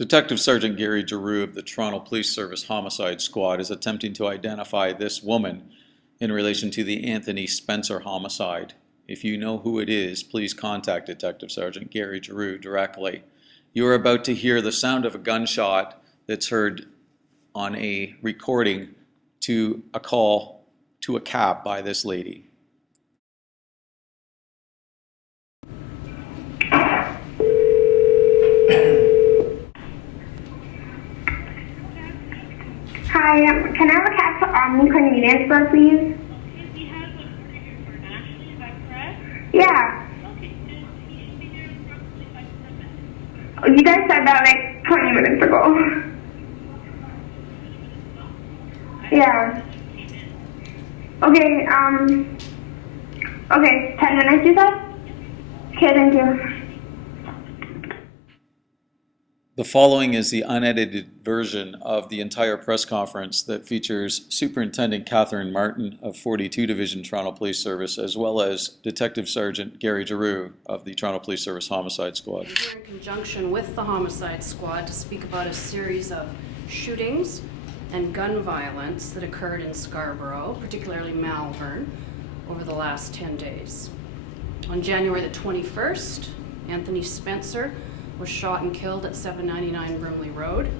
Detective Sergeant Gary Giroux of the Toronto Police Service Homicide Squad is attempting to identify this woman in relation to the Anthony Spencer homicide. If you know who it is, please contact Detective Sergeant Gary Giroux directly. You are about to hear the sound of a gunshot that's heard on a recording to a call to a cab by this lady. Hi, can I have a cab to Convenience, please? He has a previous for Ashley, is that correct? Yeah. Okay, he should be there in approximately 5 to 10 minutes. Oh, you guys said that like 20 minutes ago. Yeah. Okay, okay, 10 minutes you said? Okay, thank you. The following is the unedited version of the entire press conference that features Superintendent Catherine Martin of 42 Division Toronto Police Service, as well as Detective Sergeant Gary Giroux of the Toronto Police Service Homicide Squad. We're here in conjunction with the Homicide Squad to speak about a series of shootings and gun violence that occurred in Scarborough, particularly Malvern, over the last 10 days. On January the 21st, Anthony Spencer was shot and killed at 799 Brimley Road.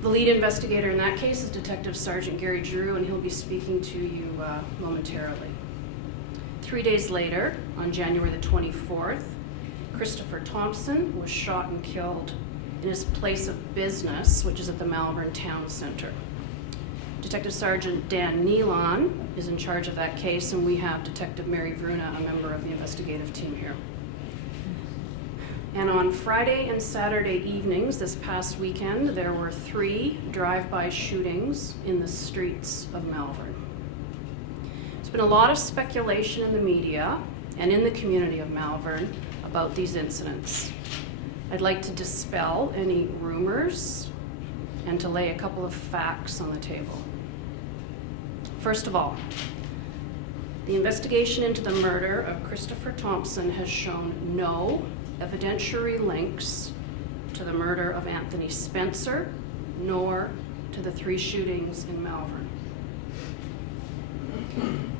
The lead investigator in that case is Detective Sergeant Gary Giroux, and he'll be speaking to you momentarily. 3 days later, on January the 24th, Christopher Thompson was shot and killed in his place of business, which is at the Malvern Town Centre. Detective Sergeant Dan Nealon is in charge of that case, and we have Detective Mary Vruna, a member of the investigative team here. And on Friday and Saturday evenings this past weekend, there were 3 drive-by shootings in the streets of Malvern. There's been a lot of speculation in the media and in the community of Malvern about these incidents. I'd like to dispel any rumors and to lay a couple of facts on the table. First of all, the investigation into the murder of Christopher Thompson has shown no evidentiary links to the murder of Anthony Spencer, nor to the 3 shootings in Malvern.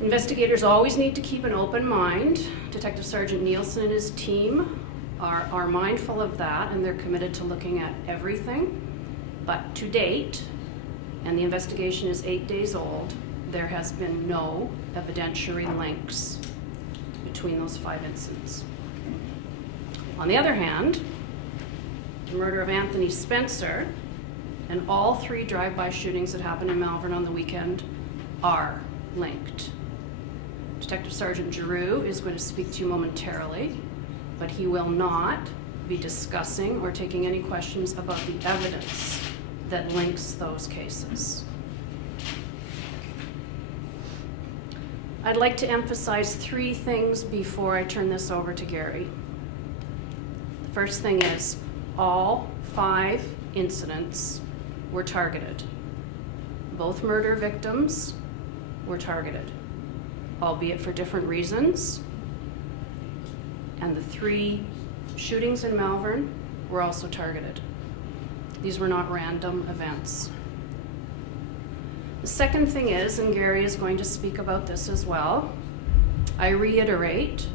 Investigators always need to keep an open mind. Detective Sergeant Nielsen and his team are mindful of that, and they're committed to looking at everything. But to date, and the investigation is 8 days old, there has been no evidentiary links between those 5 incidents. On the other hand, the murder of Anthony Spencer and all 3 drive-by shootings that happened in Malvern on the weekend are linked. Detective Sergeant Giroux is going to speak to you momentarily, but he will not be discussing or taking any questions about the evidence that links those cases. I'd like to emphasize 3 things before I turn this over to Gary. First thing is, all 5 incidents were targeted. Both murder victims were targeted, albeit for different reasons. And the 3 shootings in Malvern were also targeted. These were not random events. The second thing is, and Gary is going to speak about this as well, I reiterate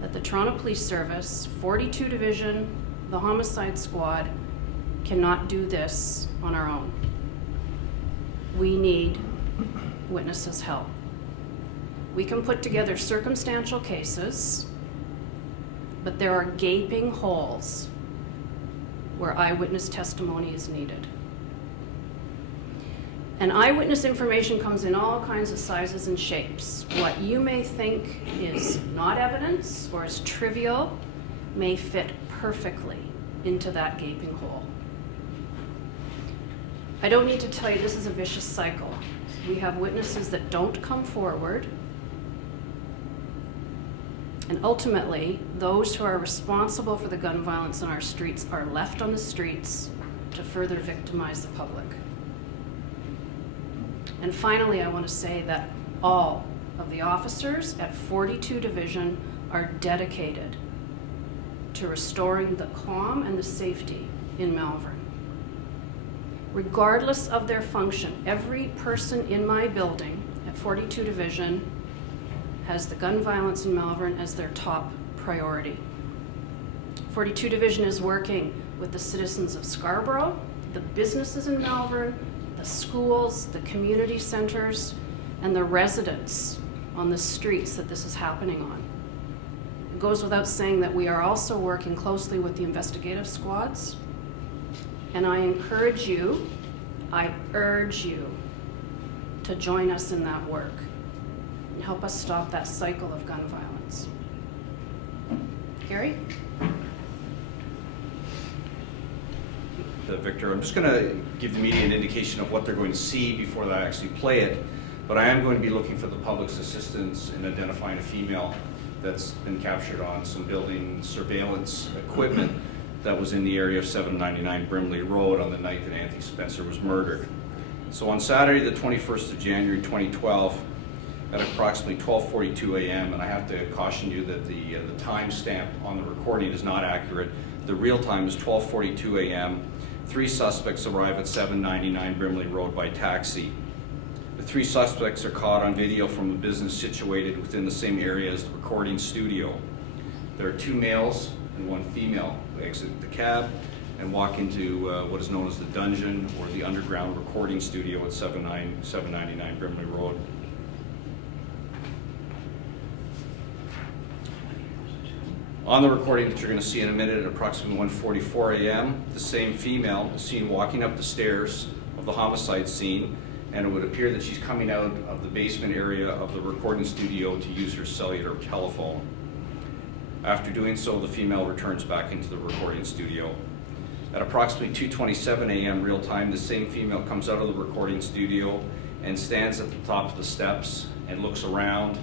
that the Toronto Police Service, 42 Division, the Homicide Squad, cannot do this on our own. We need witnesses' help. We can put together circumstantial cases, but there are gaping holes where eyewitness testimony is needed. And eyewitness information comes in all kinds of sizes and shapes. What you may think is not evidence or is trivial may fit perfectly into that gaping hole. I don't need to tell you this is a vicious cycle. We have witnesses that don't come forward, and ultimately, those who are responsible for the gun violence in our streets are left on the streets to further victimize the public. And finally, I want to say that all of the officers at 42 Division are dedicated to restoring the calm and the safety in Malvern. Regardless of their function, every person in my building at 42 Division has the gun violence in Malvern as their top priority. 42 Division is working with the citizens of Scarborough, the businesses in Malvern, the schools, the community centers, and the residents on the streets that this is happening on. It goes without saying that we are also working closely with the investigative squads, and I encourage you, I urge you to join us in that work and help us stop that cycle of gun violence. Gary? Victor, I'm just going to give the media an indication of what they're going to see before they actually play it, but I am going to be looking for the public's assistance in identifying a female that's been captured on some building surveillance equipment that was in the area of 799 Brimley Road on the night that Anthony Spencer was murdered. So on Saturday, the 21st of January 2012, at approximately 12:42 a.m., and I have to caution you that the time stamp on the recording is not accurate. The real time is 12:42 a.m. 3 suspects arrive at 799 Brimley Road by taxi. The 3 suspects are caught on video from a business situated within the same area as the recording studio. There are 2 males and 1 female who exit the cab and walk into what is known as the dungeon or the underground recording studio at 799 Brimley Road. On the recording that you're going to see in a minute at approximately 1:44 a.m., the same female is seen walking up the stairs of the homicide scene, and it would appear that she's coming out of the basement area of the recording studio to use her cellular telephone. After doing so, the female returns back into the recording studio. At approximately 2:27 a.m. real time, the same female comes out of the recording studio and stands at the top of the steps and looks around,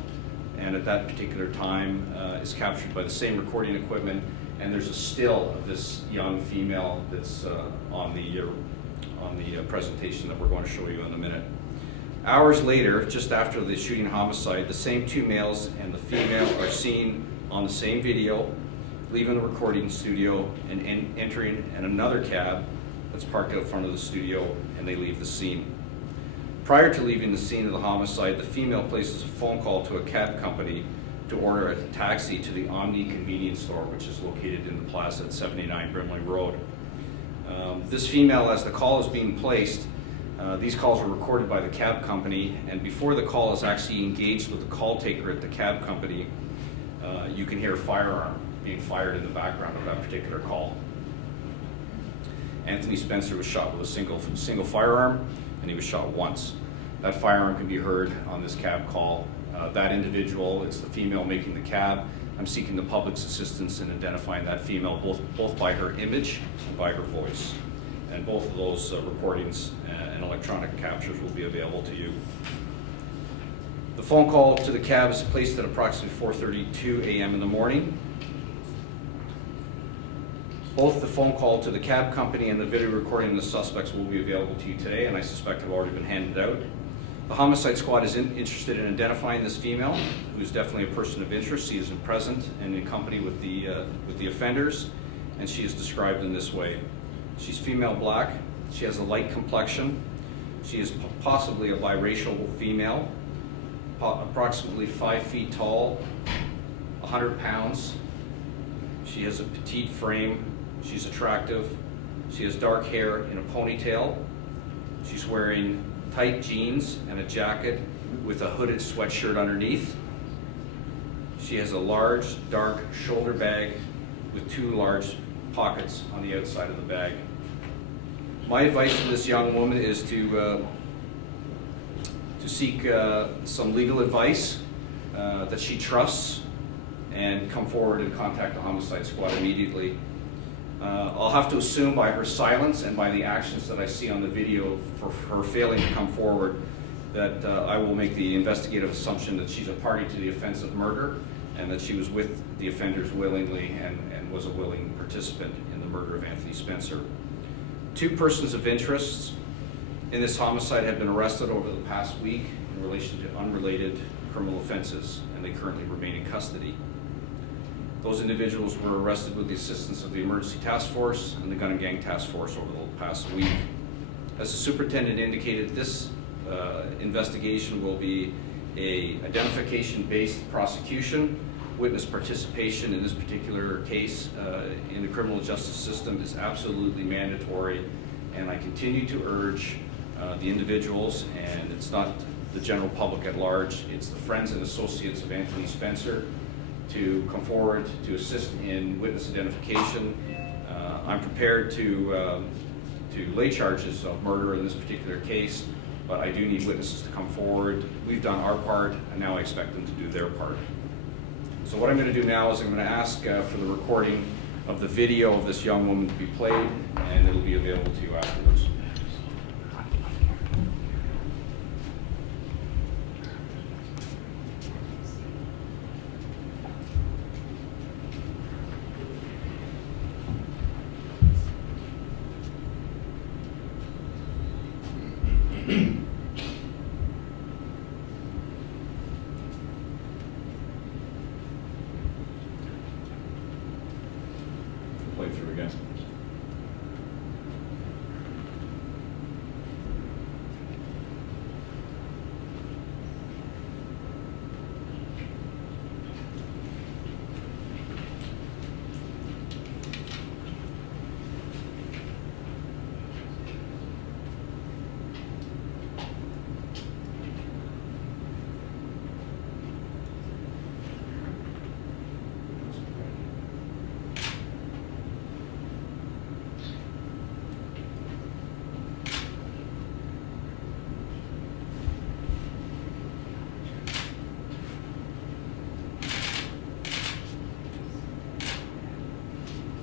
and at that particular time is captured by the same recording equipment, and there's a still of this young female that's on the presentation that we're going to show you in a minute. Hours later, just after the shooting homicide, the same 2 males and the female are seen on the same video leaving the recording studio and entering in another cab that's parked out front of the studio, and they leave the scene. Prior to leaving the scene of the homicide, the female places a phone call to a cab company to order a taxi to the Omni convenience store, which is located in the plaza at 79 Brimley Road. This female, as the call is being placed, these calls are recorded by the cab company, and before the call is actually engaged with the call taker at the cab company, you can hear a firearm being fired in the background of that particular call. Anthony Spencer was shot with a single firearm, and he was shot once. That firearm can be heard on this cab call. That individual, it's the female making the cab. I'm seeking the public's assistance in identifying that female, both by her image and by her voice. And both of those recordings and electronic captures will be available to you. The phone call to the cab is placed at approximately 4:32 a.m. in the morning. Both the phone call to the cab company and the video recording of the suspects will be available to you today, and I suspect have already been handed out. The homicide squad is interested in identifying this female, who is definitely a person of interest. She is present and in company with the offenders, and she is described in this way. She's female black. She has a light complexion. She is possibly a biracial female, approximately 5 feet tall, 100 pounds. She has a petite frame. She's attractive. She has dark hair in a ponytail. She's wearing tight jeans and a jacket with a hooded sweatshirt underneath. She has a large, dark shoulder bag with 2 large pockets on the outside of the bag. My advice to this young woman is to seek some legal advice that she trusts and come forward and contact the homicide squad immediately. I'll have to assume by her silence and by the actions that I see on the video for her failing to come forward that I will make the investigative assumption that she's a party to the offense of murder and that she was with the offenders willingly and was a willing participant in the murder of Anthony Spencer. 2 persons of interest in this homicide have been arrested over the past week in relation to unrelated criminal offenses, and they currently remain in custody. Those individuals were arrested with the assistance of the Emergency Task Force and the Gun and Gang Task Force over the past week. As the superintendent indicated, this investigation will be a identification-based prosecution. Witness participation in this particular case in the criminal justice system is absolutely mandatory, and I continue to urge the individuals, and it's not the general public at large, it's the friends and associates of Anthony Spencer, to come forward to assist in witness identification. I'm prepared to lay charges of murder in this particular case, but I do need witnesses to come forward. We've done our part, and now I expect them to do their part. So what I'm going to do now is I'm going to ask for the recording of the video of this young woman to be played, and it'll be available to you afterwards. Play through again.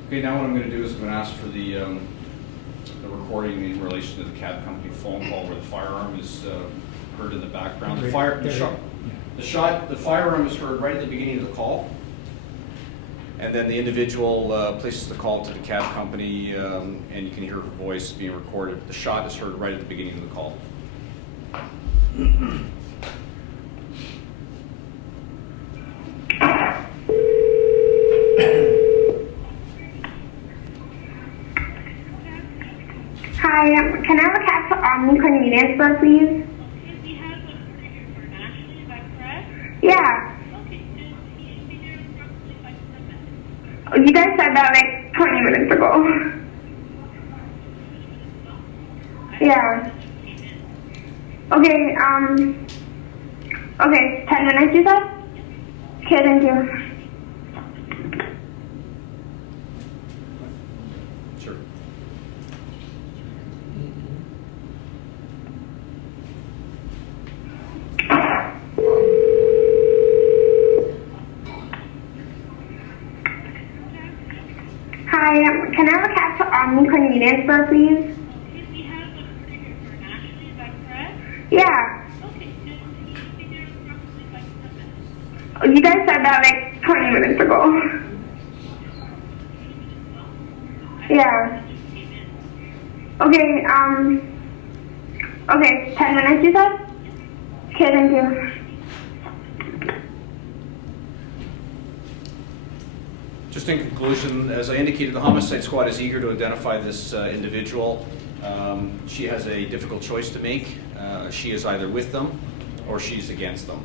Okay, now what I'm going to do is I'm going to ask for the recording in relation to the cab company phone call where the firearm is heard in the background. The firearm is heard right at the beginning of the call, and then the individual places the call to the cab company, and you can hear her voice being recorded. The shot is heard right at the beginning of the call. Hi, can I have a cab to Convenience, please? Okay, we have a murder here for Ashley, is that correct? Yeah. Okay, and he should be there in approximately 5 to 10 minutes. You guys said that like 20 minutes ago. Yeah. Okay, okay, 10 minutes you said? Okay, thank you. Sure. Hi, can I have a cab to Convenience, please? Okay, we have a murder here for Ashley, is that correct? Yeah. Okay, and he should be there in approximately 5 to 10 minutes. You guys said that like 20 minutes ago. Yeah. Okay, okay, 10 minutes you said? Okay, thank you. Just in conclusion, as I indicated, the homicide squad is eager to identify this individual. She has a difficult choice to make. She is either with them or she's against them.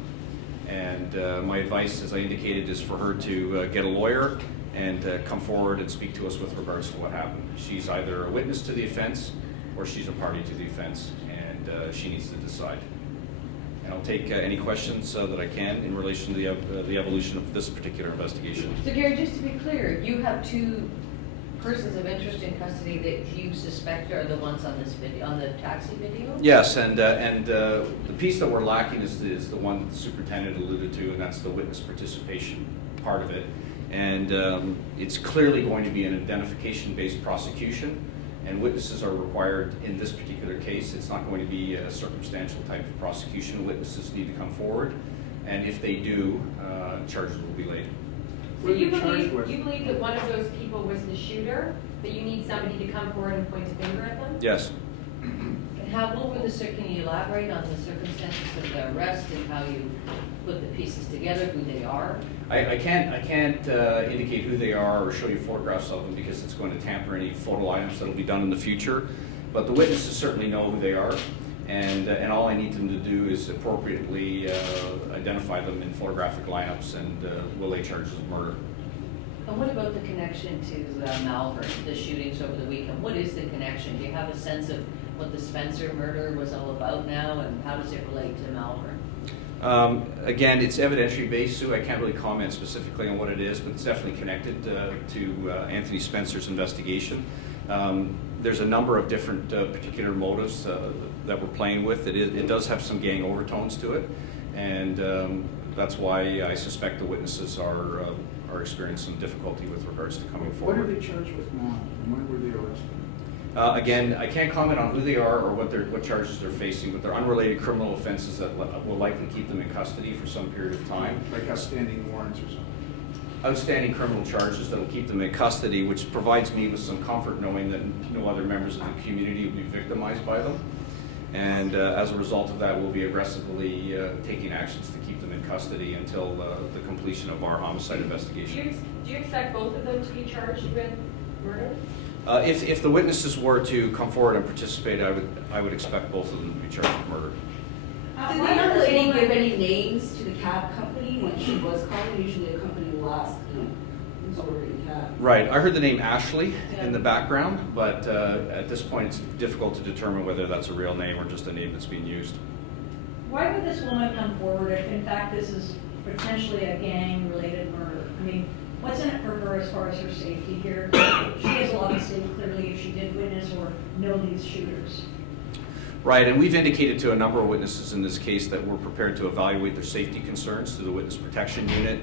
And my advice, as I indicated, is for her to get a lawyer and come forward and speak to us with regards to what happened. She's either a witness to the offense or she's a party to the offense, and she needs to decide. And I'll take any questions that I can in relation to the evolution of this particular investigation. So Gary, just to be clear, you have two persons of interest in custody that you suspect are the ones on this video, on the taxi video? Yes, and the piece that we're lacking is the one the superintendent alluded to, and that's the witness participation part of it. And it's clearly going to be an identification-based prosecution, and witnesses are required in this particular case. It's not going to be a circumstantial type of prosecution. Witnesses need to come forward, and if they do, charges will be laid. So you believe that one of those people was the shooter, but you need somebody to come forward and point a finger at them? Yes. And what were can you elaborate on the circumstances of the arrest and how you put the pieces together, who they are? I can't indicate who they are or show you photographs of them because it's going to tamper any photo items that will be done in the future. But the witnesses certainly know who they are, and all I need them to do is appropriately identify them in photographic lineups, and we'll lay charges of murder. And what about the connection to Malvern, the shootings over the weekend? What is the connection? Do you have a sense of what the Spencer murder was all about now, and how does it relate to Malvern? Again, it's evidentiary based, Sue. I can't really comment specifically on what it is, but it's definitely connected to Anthony Spencer's investigation. There's a number of different particular motives that we're playing with. It does have some gang overtones to it, and that's why I suspect the witnesses are experiencing some difficulty with regards to coming forward. What are they charged with now, and when were they arrested? Again, I can't comment on who they are or what charges they're facing, but they're unrelated criminal offenses that will likely keep them in custody for some period of time. Like outstanding warrants or something? Outstanding criminal charges that will keep them in custody, which provides me with some comfort knowing that no other members of the community will be victimized by them. And as a result of that, we'll be aggressively taking actions to keep them in custody until the completion of our homicide investigation. Do you expect both of them to be charged with murder? If the witnesses were to come forward and participate, I would expect both of them to be charged with murder. Did the young lady give any names to the cab company when she was calling? Usually a company will ask, who's ordering cab. Right. I heard the name Ashley in the background, but at this point it's difficult to determine whether that's a real name or just a name that's being used. Why would this woman come forward if in fact this is potentially a gang-related murder? I mean, what's in it for her as far as her safety here? She has a lot of stake clearly if she did witness or know these shooters. Right, and we've indicated to a number of witnesses in this case that we're prepared to evaluate their safety concerns through the Witness Protection Unit,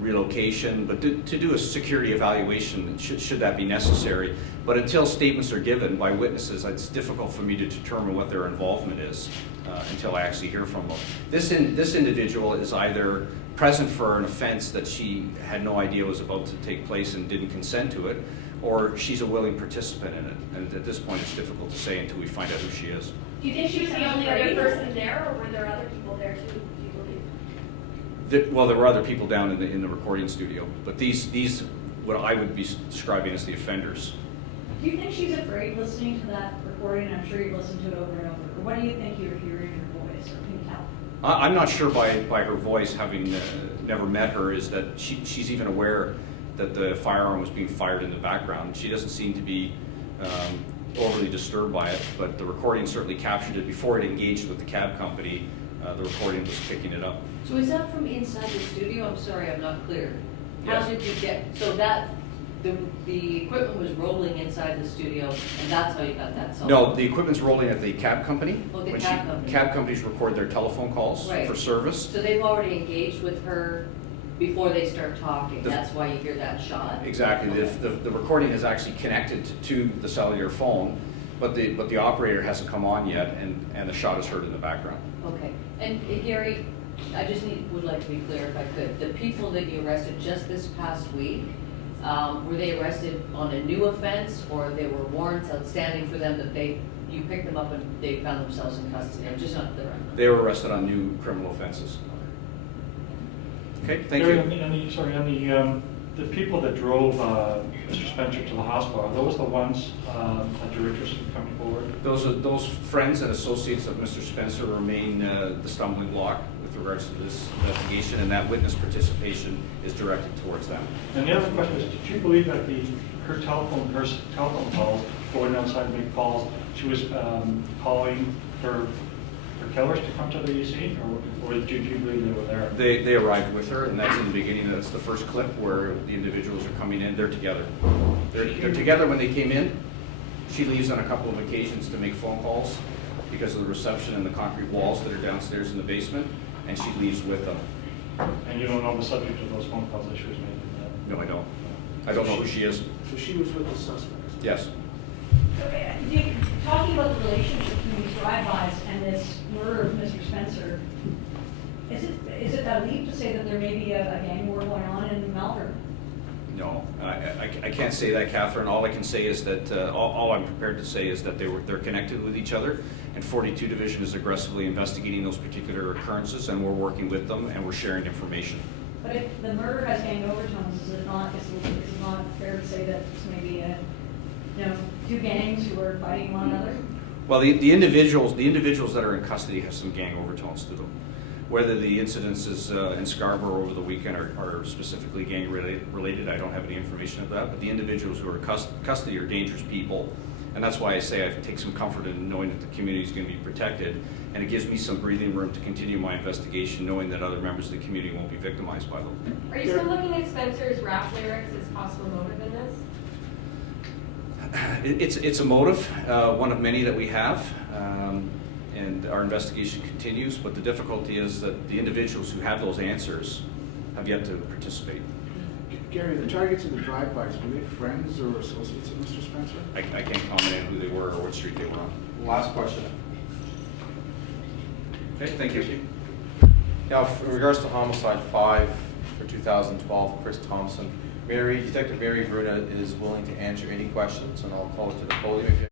relocation, but to do a security evaluation should that be necessary. But until statements are given by witnesses, it's difficult for me to determine what their involvement is until I actually hear from them. This individual is either present for an offense that she had no idea was about to take place and didn't consent to it, or she's a willing participant in it. And at this point, it's difficult to say until we find out who she is. Do you think she was the only other person there, or were there other people there too? Do you believe? Well, there were other people down in the recording studio, but these what I would be describing as the offenders. Do you think she's afraid listening to that recording? I'm sure you've listened to it over and over. Or what do you think you're hearing in her voice, or can you tell? I'm not sure by her voice, having never met her, is that she's even aware that the firearm was being fired in the background. She doesn't seem to be overly disturbed by it, but the recording certainly captured it. Before it engaged with the cab company, the recording was picking it up. So is that from inside the studio? I'm sorry, I'm not clear. How Yes. did you get, so that, the equipment was rolling inside the studio, and that's how you got that song? No, the equipment's rolling at the cab company. Oh, the When cab company. Cab companies record their telephone calls Right. for service. So they've already engaged with her before they start talking, The- that's why you hear that shot? Exactly. Okay. The recording is actually connected to the cellular phone, but the operator hasn't come on yet, and the shot is heard in the background. Okay, and Gary, I just would like to be clear if I could. The people that you arrested just this past week, were they arrested on a new offense, or there were warrants outstanding for them that you picked them up and they found themselves in custody? I'm just not clear on that. They were arrested on new criminal offenses. Okay, thank you. The people that drove Mr. Spencer to the hospital, are those the ones that you're interested in coming forward? Those friends and associates of Mr. Spencer remain the stumbling block with regards to this investigation, and that witness participation is directed towards them. And the other question is, did you believe that her telephone calls, going outside to make calls, she was calling for killers to come to the scene, or did you believe they were there? They arrived with her, and that's in the beginning. That's the first clip where the individuals are coming in. They're together. They're together when they came in. She leaves on a couple of occasions to make phone calls because of the reception and the concrete walls that are downstairs in the basement, and she leaves with them. And you don't know the subject of those phone calls that she was making? No, I don't. I don't know who she is. So she was with the suspects? Yes. Talking about the relationship between these drive-bys and this murder of Mr. Spencer, is it a leap to say that there may be a gang war going on in Malvern? No, I can't say that, Catherine. All I can say is that, all I'm prepared to say is that they're connected with each other, and 42 Division is aggressively investigating those particular occurrences, and we're working with them, and we're sharing information. But if the murder has gang overtones, is it not fair to say that it's maybe two gangs who are fighting one another? Well, the individuals that are in custody have some gang overtones to them. Whether the incidences in Scarborough over the weekend are specifically gang related, I don't have any information of that. But the individuals who are in custody are dangerous people, and that's why I say I take some comfort in knowing that the community is going to be protected, and it gives me some breathing room to continue my investigation, knowing that other members of the community won't be victimized by them. Are you still looking at Spencer's rap lyrics as possible motive in this? It's a motive, one of many that we have, and our investigation continues, but the difficulty is that the individuals who have those answers have yet to participate. Gary, the targets of the drive-bys, were they friends or associates of Mr. Spencer? I can't comment on who they were or what street they were on. Last question. Okay, thank you. Now, in regards to Homicide 5 for 2012, Chris Thompson, Detective Mary Bruna is willing to answer any questions, and I'll call it to the podium.